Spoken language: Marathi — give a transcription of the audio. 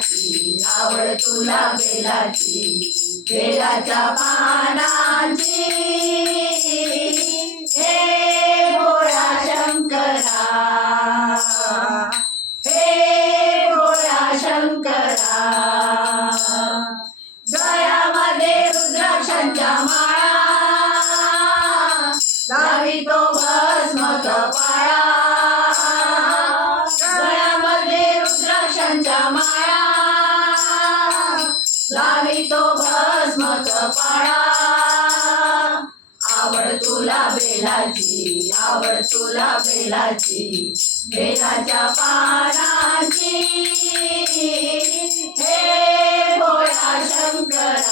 बेलाची आवड तुला बेलाची बेलाच्या पानांची हे भोळा शंकरा हे भोळा शंकरा गळ्यामध्ये रुद्राक्षांच्या माळा लावितो भस्म कपाळा गळ्यामध्ये रुद्राक्षांच्या माळा लावितो भस्म कपाळा आवड तुला बेलाची आवड तुला बेलाची बेलाच्या पानांची हे भोळा शंकरा